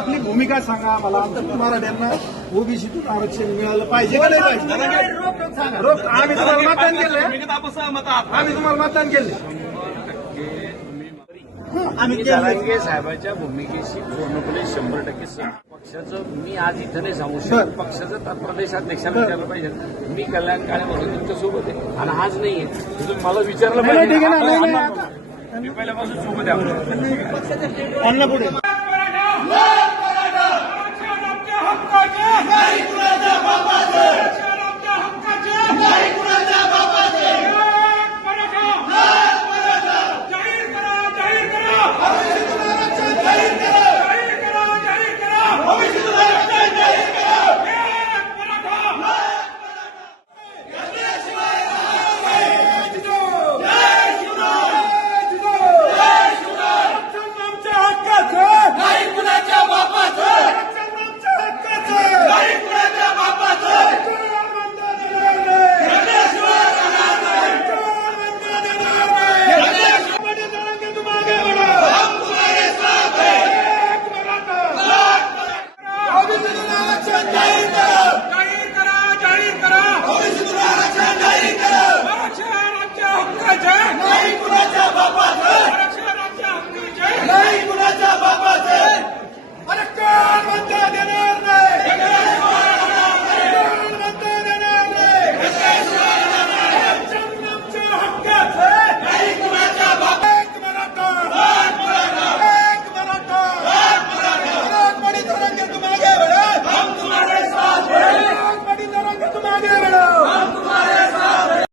आपली भूमिका सांगा मला आमच्या मराठ्यांना ओबीसीतून आरक्षण मिळालं पाहिजे का नाही पाहिजे रोख आम्ही तुम्हाला मतदान केलं आम्ही तुम्हाला मतदान केलं आम्ही केलं जरांगे साहेबांच्या भूमिकेशी पूर्णपणे शंभर टक्के पक्षाचं मी आज इथं नाही सांगू शकत पक्षाचं तर प्रदेशाध्यक्षांना विचारलं पाहिजे मी कल्याण काळे म्हणून तुमच्यासोबत आहे आणि आज नाहीये तुम्ही मला विचारलं पाहिजे मी पहिल्यापासून सोबत आहे आपल्या.